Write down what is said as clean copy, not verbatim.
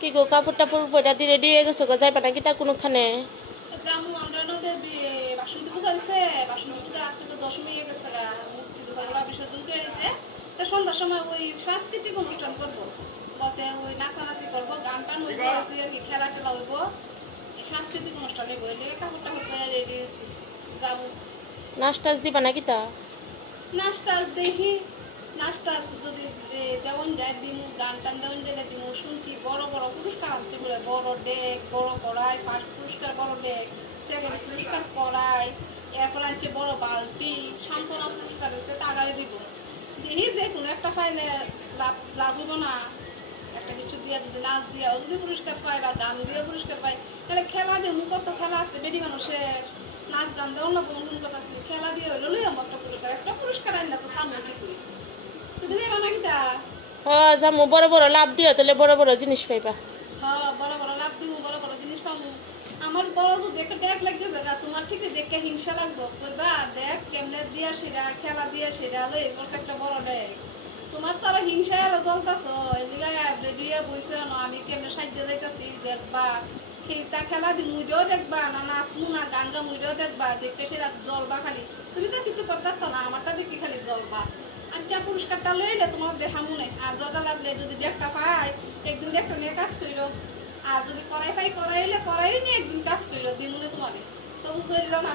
কি গো কাপড় টাপড় পয়টা দিয়ে রেডি হয়ে গেছো গো, যাইবা নাকি তা কোনোখানে? জামু আমরা নদে বাসন্তী পূজা হয়েছে, বাসন্তী পূজা আজকে তো দশমী হয়ে গেছে গা, মূর্তি দুপুরবেলা বিসর্জন করে দিয়েছে। তো সন্ধ্যার সময় ওই সাংস্কৃতিক অনুষ্ঠান করবো, বলতে ওই নাচানাচি করবো, গান টান হইব, তুই আর কি খেলা টেলা হইব, এই সাংস্কৃতিক অনুষ্ঠানে বইলে কাপড় টাপড় পরে রেডি হয়েছি যাবো। নাচ টাচ দিবা নাকি তা? নাচটা দেখি, নাচটা যদি দেওয়ান যায় দিমু, গান টান দেওয়ান গেলে দিমু। শুনছি বড় বড় পুরস্কার আনছে বলে, বড় ডেক, বড় কড়াই, ফার্স্ট পুরস্কার বড় ডেক, সেকেন্ড পুরস্কার কড়াই, এরপর আনছে বড় বালতি, সান্ত্বনা পুরস্কার হচ্ছে টাকারে দিব। দেখি যে কোনো একটা পাইলে লাভ লাভ হইব না, একটা কিছু দিয়ে যদি নাচ দিয়াও যদি পুরস্কার পাই বা গান দিয়ে পুরস্কার পাই, তাহলে খেলা দিয়ে কত খেলা আছে বেডি মানুষের, নাচ গান দেওয়া না কোনো কোনো কথা আছে, খেলা দিয়ে হইলো লই আমার একটা পুরস্কার আনি না তো সামনে ঠিক করি। তুমি যাবা নাকি তা? হ্যাঁ যামু, বড় বড় লাভ দিও, তাহলে বড় বড় জিনিস পাইবা। হ্যাঁ বড় বড় লাভ দিব, বড় বড় জিনিস পাবো। আমার বড় তো দেখে দেখ লাগবে জায়গা, তোমার ঠিক দেখে হিংসা লাগবো, কইবা দেখ কেমনে দিয়া সেটা খেলা দিয়া সেটা লই করছে একটা বড় দেখ। তোমার তো আরো হিংসায় আরো জ্বলতাছ, এদিকে রেডিয়া বইছে না আমি কেমনে সাহায্য যাইতাছি দেখবা, খেলতা খেলা দি মুইও দেখবা, না নাচমু না গান গা মুইও দেখবা, দেখে সেটা জ্বলবা খালি। তুমি তো কিছু করতে না, আমারটা দেখি খালি জ্বলবা। আচ্ছা পুরস্কারটা লইলে তোমার দেখামু নাই, আর দাদা লাগলে যদি একটা পাই একদিন একটা নিয়ে কাজ কইরো, আর যদি করাই পাই করাইলে করাই নিয়ে একদিন কাজ কইরো দিমুনে তোমাকে, তো বুঝতে না।